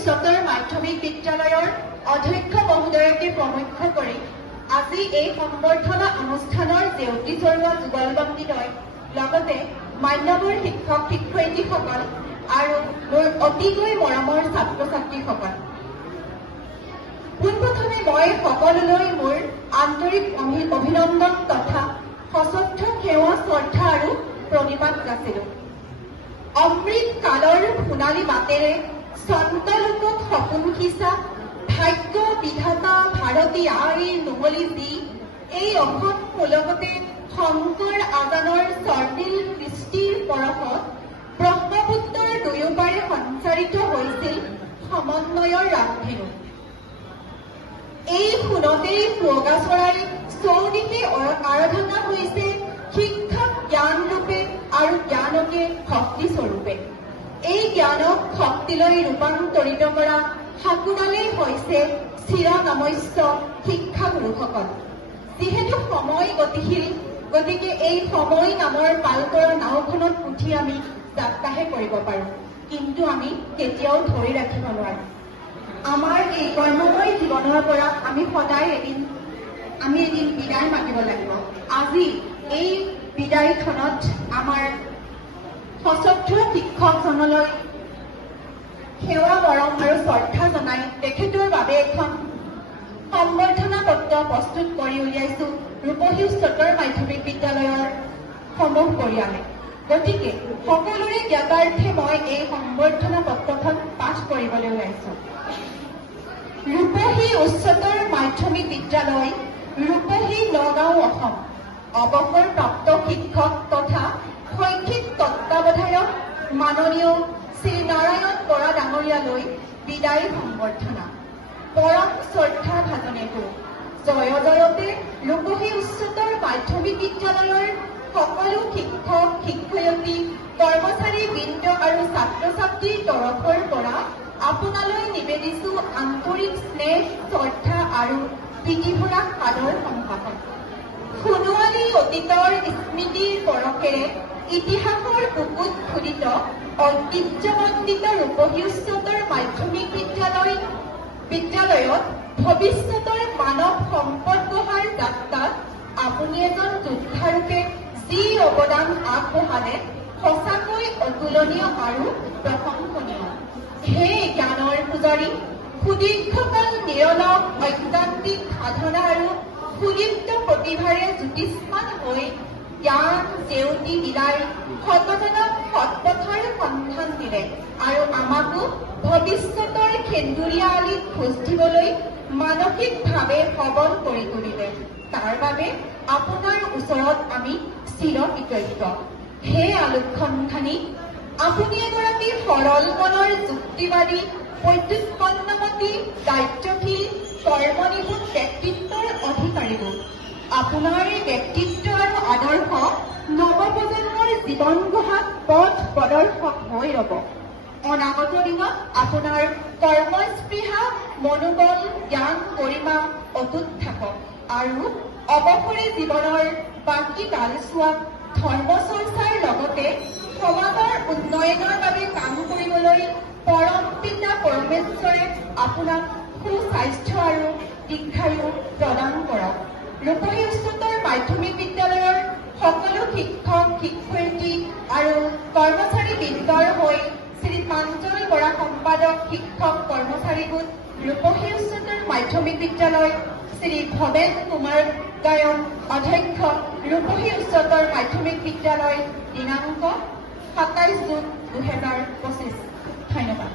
উচ্চতৰ মাধ্যমিক বিদ্যালয়ৰ অধ্যক্ষ মহোদয়কে প্ৰমুখ্য কৰি আজি এই সম্বৰ্ধনা অনুষ্ঠানৰ জেউতি জৰুৱা যুগলবন্দীদ্বয় লগতে মান্যবৰ শিক্ষক শিক্ষয়িত্ৰীসকল আৰু মোৰ অতিকৈ মৰমৰ ছাত্ৰ ছাত্ৰীসকল, পোনপ্ৰথমে মই সকলোলৈ মোৰ আন্তৰিক অভিনন্দন তথা সশ্ৰদ্ধ সেৱা শ্ৰদ্ধা আৰু প্ৰণিপাত যাচিলোঁ। অমৃত কালৰ সোণালী বাটেৰে সন্তলোকক সপোন সিঁচা ভাগ্য বিধাতা ভাৰতী আইৰ নুমলী দি এই অসম মূলকতে শংকৰ আজানৰ স্বৰ্ণিল কৃষ্টিৰ পৰশত ব্ৰহ্মপুত্ৰৰ দুয়োপাৰে সঞ্চাৰিত হৈছিল সমন্বয়ৰ ৰামধেনু। এই সোণতেই সুৱগা চৰাই চৌদিশে আৰাধনা হৈছে শিক্ষক জ্ঞান ৰূপে আৰু জ্ঞানকে শক্তি স্বৰূপে। এই জ্ঞানক শক্তিলৈ ৰূপান্তৰিত কৰা সাকোডালেই হৈছে চিৰনমস্য শিক্ষাগুৰুসকল। যিহেতু সময় গতিশীল, গতিকে এই সময় নামৰ পাল কৰা নাওখনত উঠি আমি যাত্ৰাহে কৰিব পাৰোঁ, কিন্তু আমি কেতিয়াও ধৰি ৰাখিব নোৱাৰোঁ। আমাৰ এই কৰ্মময় জীৱনৰ পৰা আমি সদায় এদিন বিদায় মাতিব লাগিব। আজি এই বিদায়খনত আমাৰ সশ্ৰদ্ধ শিক্ষকজনলৈ সেৱা মৰম আৰু শ্ৰদ্ধা জনাই তেখেতৰ বাবে এখন সম্বৰ্ধনা পত্ৰ প্ৰস্তুত কৰি উলিয়াইছো ৰূপহী উচ্চতৰ মাধ্যমিক বিদ্যালয়ৰ সমূহ পৰিয়ালে। গতিকে সকলোৰে জ্ঞাতাৰ্থে মই এই সম্বৰ্ধনা পত্ৰখন পাঠ কৰিবলৈ ওলাইছো। ৰূপহী উচ্চতৰ মাধ্যমিক বিদ্যালয়, ৰূপহী নগাঁও, অসম। অৱসৰপ্ৰাপ্ত শিক্ষক তথা শৈক্ষিক তত্ত্বাৱধায়ক মাননীয় শ্ৰী নাৰায়ণ বৰা ডাঙৰীয়ালৈ বিদায় সম্বৰ্ধনা। পৰম শ্ৰদ্ধা ভাজনেতো জয় জয়তে ৰূপহী উচ্চতৰ মাধ্যমিক বিদ্যালয়ৰ সকলো শিক্ষক শিক্ষয়িত্ৰী কৰ্মচাৰী বৃন্দ আৰু ছাত্ৰ ছাত্ৰীৰ তৰফৰ পৰা আপোনালৈ নিবেদিছো আন্তৰিক স্নেহ শ্ৰদ্ধা আৰু প্ৰীতিভৰা সাদৰ সম্ভাষণ। সোণোৱালী অতীতৰ স্মৃতিৰ পৰশেৰে ইতিহাসৰ বুকুত খোদিত ঐতিহ্যমণ্ডিত ৰূপহী উচ্চতৰ মাধ্যমিক বিদ্যালয়ত ভৱিষ্যতৰ মানৱ সম্পদ গঢ়াৰ যাত্ৰাত আপুনি এজন যোদ্ধাৰূপে যি অৱদান আগবঢ়ালে সঁচাকৈ অতুলনীয় আৰু প্ৰশংসনীয়। হে জ্ঞানৰ পূজাৰী, সুদীৰ্ঘকাল নিৰলস ঐকান্তিক সাধনা আৰু সুদীপ্ত প্ৰতিভাৰে জ্যোতিষ্মান হৈ জ্ঞান জেউতি বিলাই শতজনক সৎপথৰ সন্ধান দিলে আৰু আমাকো ভৱিষ্যতৰ সেন্দুৰীয়া আলিত খোজ দিবলৈ মানসিকভাৱে সবল কৰি তুলিলে। তাৰ বাবে আপোনাৰ ওচৰত আমি চিৰকৃতজ্ঞ। হে আলোকসন্ধানী, আপুনি এগৰাকী সৰল মনৰ যুক্তিবাদী প্ৰত্যুৎপন্নমতী দায়িত্বশীল কৰ্মনিপুণ ব্যক্তিত্বৰ অধিকাৰীও। আপোনাৰ এই ব্যক্তিত্ব আৰু আদৰ্শ নৱপ্ৰজন্মৰ জীৱন গঢ়াত পথ প্ৰদৰ্শক হৈ ৰব। অনাগত দিনত আপোনাৰ কৰ্মস্পৃহা মনোবল জ্ঞান গৰিমা অটুট থাকক আৰু অৱসৰী জীৱনৰ বাকী কালছোৱাত ধৰ্ম চৰ্চাৰ লগতে সমাজৰ উন্নয়নৰ বাবে কাম কৰিবলৈ পৰম পিতা পৰমেশ্বৰে আপোনাক সুস্বাস্থ্য আৰু দীৰ্ঘায়ু প্ৰদান কৰক। ৰূপহী উচ্চতৰ মাধ্যমিক বিদ্যালয়ৰ সকলো শিক্ষক শিক্ষয়িত্ৰী আৰু কৰ্মচাৰী বৃন্দৰ হৈ শ্ৰী প্ৰাঞ্জল বৰা সম্পাদক শিক্ষক কৰ্মচাৰী গোট ৰূপহী উচ্চতৰ মাধ্যমিক বিদ্যালয়, শ্ৰী ভৱেন কুমাৰ গায়ন অধ্যক্ষ ৰূপহী উচ্চতৰ মাধ্যমিক বিদ্যালয়, দিনাংক 27 জুন 2025। ধন্যবাদ।